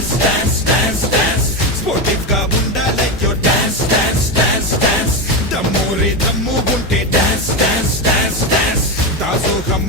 dance dance dance dance sportive గా ఉండాలి యో డాన్స్ డాన్స్ డాన్స్ డాన్స్ దమ్ము రే దమ్ము ఉంటే డాన్స్ డాన్స్ డాన్స్ డాన్స్ దాసోహం